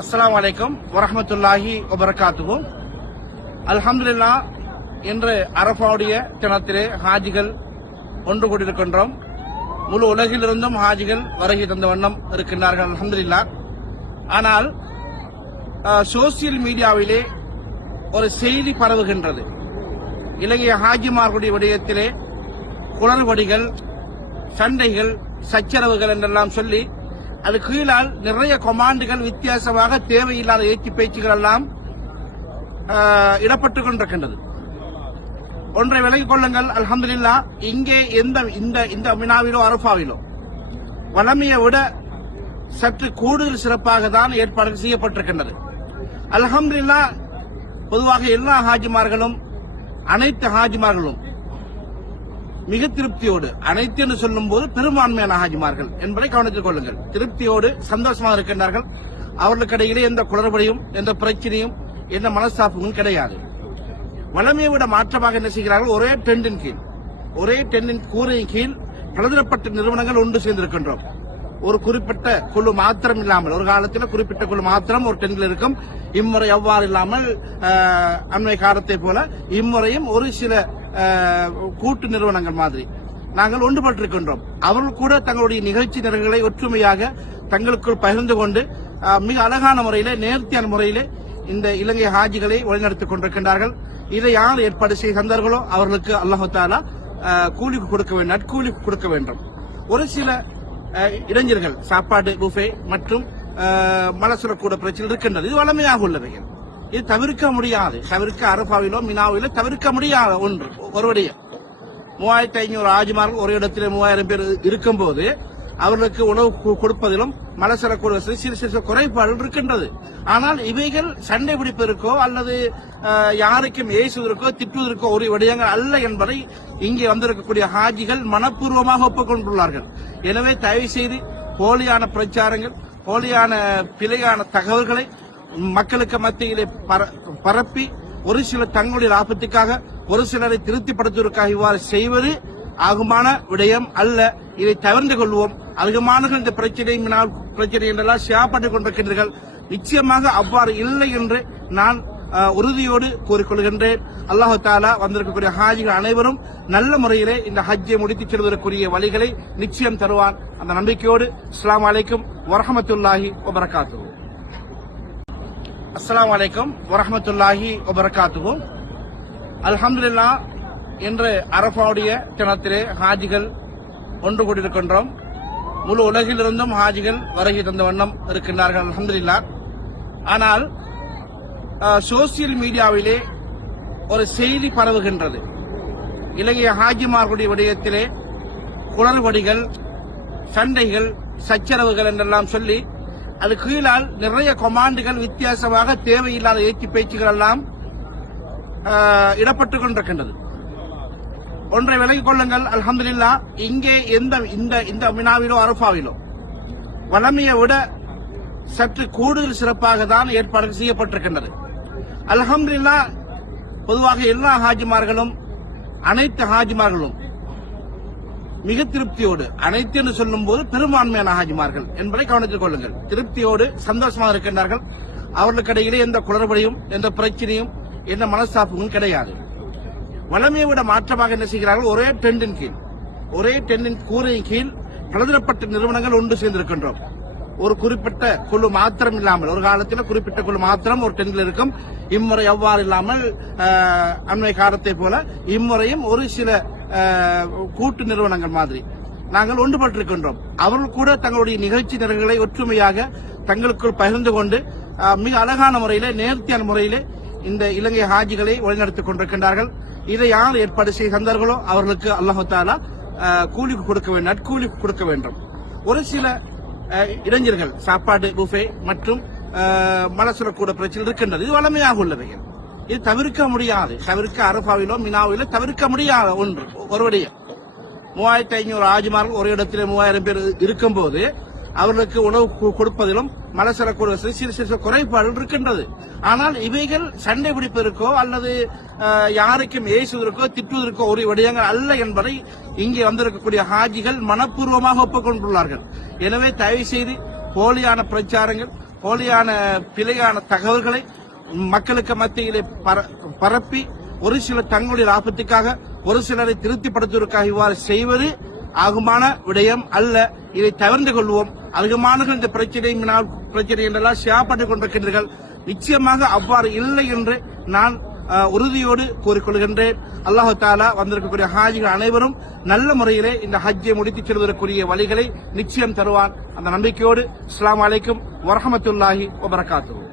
அஸ்ஸலாமு அலைக்கும் வரஹ்மத்துல்லாஹி வபரகாத்துஹு. அல்ஹம்துலில்லாஹ், இன்று அரஃபாவுடைய தினத்திலே ஹாஜிகள் ஒன்று கூடியிருக்கின்றோம். முழு உலகிலிருந்தும் ஹாஜிகள் வருகை தந்த வண்ணம் இருக்கின்றார்கள், அல்ஹம்துலில்லாஹ். ஆனால் சோசியல் மீடியாவிலே ஒரு செய்தி பரவுகின்றது. இலங்கை ஹாஜிமார்களுடைய விடயத்திலே குளறுபடிகள், சண்டைகள், சச்சரவுகள் என்றெல்லாம் சொல்லி அது கீழால் நிறைய கொமாண்டுகள் வித்தியாசமாக தேவையில்லாத ஏற்றி பேச்சுகள் எல்லாம் இடப்பட்டுக் கொண்டிருக்கின்றது. ஒன்றை விலகிக் கொள்ளுங்கள், அல்ஹம்துலில்லாஹ், இங்கே இந்த மினாவிலோ அரஃபாவிலோ வளமையை விட சற்று கூடுதல் சிறப்பாக தான் ஏற்பாடுகள் செய்யப்பட்டிருக்கின்றது. அல்ஹம்துலில்லாஹ், பொதுவாக எல்லா ஹாஜிமார்களும், அனைத்து ஹாஜிமார்களும் மிக திருப்தியோடு, அனைத்து என்று சொல்லும் போது பெரும்பான்மையான ஹாஜிமார்கள் என்பதை கவனத்தில் கொள்ளுங்கள், திருப்தியோடு சந்தோஷமாக இருக்கின்றார்கள். அவர்களுக்கு இடையிலே எந்த குளறுபடியும், எந்த பிரச்சனையும், எந்த மனஸ்தாபமும் கிடையாது. வளமையை விட மாற்றமாக என்ன செய்கிறார்கள், ஒரே டெண்டின் கூரையின் கீழ் பலதரப்பட்ட நிறுவனங்கள் ஒன்று சேர்ந்திருக்கின்றோம். ஒரு குறிப்பிட்ட குழு மாத்திரம் இல்லாமல், ஒரு காலத்தில் குறிப்பிட்ட குழு மாத்திரம் ஒரு டெண்டில் இருக்கும். இம்முறை அவ்வாறு இல்லாமல் அண்மை காலத்தை போல இம்முறையும் ஒரு சில கூட்டு நிறுவனங்கள் மாதிரி நாங்கள் ஒன்றுபட்டிருக்கின்றோம். அவர்கள் கூட தங்களுடைய நிகழ்ச்சி நிரல்களை ஒற்றுமையாக தங்களுக்குள் பகிர்ந்து கொண்டு மிக அழகான முறையிலே, நேர்த்தியான முறையிலே இந்த இலங்கை ஹாஜிகளை வழிநடத்திக் கொண்டிருக்கின்றார்கள். இதை யார் ஏற்பாடு செய்து தந்தார்களோ அவர்களுக்கு அல்லாஹ் தஆலா கூலி கொடுக்க வேண்டும், நட்கூலி கொடுக்க வேண்டும். ஒரு சில இளைஞர்கள் சாப்பாடு புஃபே மற்றும் மலசுரக்கூட பிரச்சனை இருக்கின்றது. இது வளமையாக உள்ளவைகள், இது தவிர்க்க முடியாது. அரஃபாவிலோ மினாவிலோ தவிர்க்க முடியாத ஒன்று. ஒரு விடயம், 3500 ஆஜிமார்கள் ஒரு இடத்திலே 3000 பேர் இருக்கும் போது அவர்களுக்கு உணவு கொடுப்பதிலும் மலசரக்கூட சிறு சிறு குறைபாடுகள் இருக்கின்றது. ஆனால் இவைகள் சண்டை பிடிப்பதற்கோ அல்லது யாருக்கும் ஏசுவதற்கோ திட்டுவதற்கோ ஒரு விடயங்கள் அல்ல என்பதை இங்கே வந்திருக்கக்கூடிய ஹாஜிகள் மனப்பூர்வமாக ஒப்புக்கொண்டுள்ளார்கள். எனவே தயவு செய்து போலியான பிரச்சாரங்கள், போலியான பிழையான தகவல்களை மக்களுக்கு மத்தியிலே பரப்பி ஒரு சிலர் தங்களுடைய லாபத்துக்காக, ஒரு சிலரை திருப்திப்படுத்துவதற்காக இவ்வாறு செய்வது ஆகுமான விடயம் அல்ல. இதை தவிர்த்து கொள்வோம். அதிகமானவர்கள் இந்த பிரச்சனை என்றெல்லாம் ஷேப்பட்டுக் கொண்டிருக்கின்றீர்கள். நிச்சயமாக அவ்வாறு இல்லை என்று நான் உறுதியோடு கூறிக்கொள்கின்றேன். அல்லாஹ் தஆலா வந்திருக்கக்கூடிய ஹாஜிகள் அனைவரும் நல்ல முறையிலே இந்த ஹஜ்ஜை முடித்துச் செல்வதற்குரிய வழிகளை நிச்சயம் தருவான். அந்த நம்பிக்கையோடு அஸ்ஸலாமு அலைக்கும் வரஹ்மத்துல்லாஹி வபரகாத்துஹு. அஸ்ஸலாமு அலைக்கும் வரஹ்மத்துல்லாஹி வபரகாத்துஹு. அல்ஹம்துலில்லாஹ், இன்று அரஃபாவுடைய தினத்திலே ஹாஜிகள் ஒன்று கூடியிருக்கின்றோம். முழு உலகிலிருந்தும் ஹாஜிகள் வருகை தந்த வண்ணம் இருக்கின்றார்கள், அல்ஹம்துலில்லாஹ். ஆனால் சோசியல் மீடியாவிலே ஒரு செய்தி பரவுகின்றது. இலங்கை ஹாஜிமார்களுடைய விடயத்திலே குளறுபடிகள், சண்டைகள், சச்சரவுகள் என்றெல்லாம் சொல்லி அது கீழால் நிறைய கொமாண்டுகள் வித்தியாசமாக தேவையில்லாத ஏற்றி பேச்சுகள் எல்லாம் இடப்பட்டுக் கொண்டிருக்கின்றது. ஒன்றை விலகிக் கொள்ளுங்கள், அல்ஹம்துலில்லாஹ், இங்கே இந்த மினாவிலோ அரஃபாவிலோ வளமையை விட சற்று கூடுதல் சிறப்பாக தான் ஏற்பாடுகள் செய்யப்பட்டிருக்கின்றது. அல்ஹம்துலில்லாஹ், பொதுவாக எல்லா ஹாஜிமார்களும், அனைத்து ஹாஜிமார்களும் மிக திருப்தியோடு, அனைத்து என்று சொல்லும் போது பெரும்பான்மையான ஹாஜிமார்கள் என்பதை கவனத்தில் கொள்ளுங்கள், திருப்தியோடு சந்தோஷமாக இருக்கின்றார்கள். அவர்களுக்கு இடையிலே எந்த குளறுபடியும், எந்த பிரச்சனையும், எந்த மனஸ்தாபமும் கிடையாது. வளமையை விட மாற்றமாக என்ன செய்கிறார்கள், ஒரே டெண்டின் கூரையின் கீழ் பலதரப்பட்ட நிறுவனங்கள் ஒன்று சேர்ந்திருக்கின்றோம். ஒரு குறிப்பிட்ட குழு மாத்திரம் இல்லாமல், ஒரு காலத்தில் குறிப்பிட்ட குழு மாத்திரம் ஒரு டெண்டில் இருக்கும். இம்முறை அவ்வாறு இல்லாமல் அண்மை காலத்தை போல இம்முறையும் ஒரு சில கூட்டு நிறுவனங்கள் மாதிரி நாங்கள் ஒன்றுபட்டிருக்கின்றோம். அவர்கள் கூட தங்களுடைய நிகழ்ச்சி நிரல்களை ஒற்றுமையாக தங்களுக்குள் பகிர்ந்து கொண்டு மிக அழகான முறையிலே, நேர்த்தியான முறையிலே இந்த இலங்கை ஹாஜிகளை வழிநடத்திக் கொண்டிருக்கின்றார்கள். இதை யார் ஏற்பாடு செய்து தந்தார்களோ அவர்களுக்கு அல்லாஹ் தஆலா கூலி கொடுக்க வேண்டும், நட்கூலி கொடுக்க வேண்டும். ஒரு சில இளைஞர்கள் சாப்பாடு புஃபே மற்றும் மலசுரக்கூட பிரச்சனை இருக்கின்றது. இது வளமையாக உள்ளவைகள், இது தவிர்க்க முடியாது. அரஃபாவிலோ மினாவிலோ தவிர்க்க முடியாத ஒன்று. ஒரு விடயம், 3500 ஆஜிமார்கள் ஒரு இடத்திலே 3000 பேர் இருக்கும் போது அவர்களுக்கு உணவு கொடுப்பதிலும் மலசரக்கூட சிறு சிறு குறைபாடுகள் இருக்கின்றது. ஆனால் இவைகள் சண்டை பிடிப்பதற்கோ அல்லது யாருக்கும் ஏசுவதற்கோ திட்டுவதற்கோ ஒரு விடயங்கள் அல்ல என்பதை இங்கே வந்திருக்கக்கூடிய ஹாஜிகள் மனப்பூர்வமாக ஒப்புக்கொண்டுள்ளார்கள். எனவே தயவு செய்து போலியான பிரச்சாரங்கள், போலியான பிழையான தகவல்களை மக்களுக்கு மத்தியிலே பரப்பி ஒரு சிலர் தங்களுடைய லாபத்துக்காக ஒரு சிலரை திருப்திப்படுத்துவதற்காக இவ்வாறு செய்வது ஆகுமான விடயம் அல்ல. இதை தவிர்த்து கொள்வோம். அதிகமானவர்கள் இந்த பிரச்சனை என்றெல்லாம் ஷேப்பட்டுக் கொண்டிருக்கின்றீர்கள். நிச்சயமாக அவ்வாறு இல்லை என்று நான் உறுதியோடு கூறிக்கொள்கின்றேன். அல்லாஹு தாலா வந்திருக்கக்கூடிய ஹாஜிகள் அனைவரும் நல்ல முறையிலே இந்த ஹஜ்ஜை முடித்துச் செல்வதற்குரிய வழிகளை நிச்சயம் தருவான். அந்த நம்பிக்கையோடு அஸ்ஸலாமு அலைக்கும் வரஹ்மத்துல்லாஹி வபரகாத்துஹு.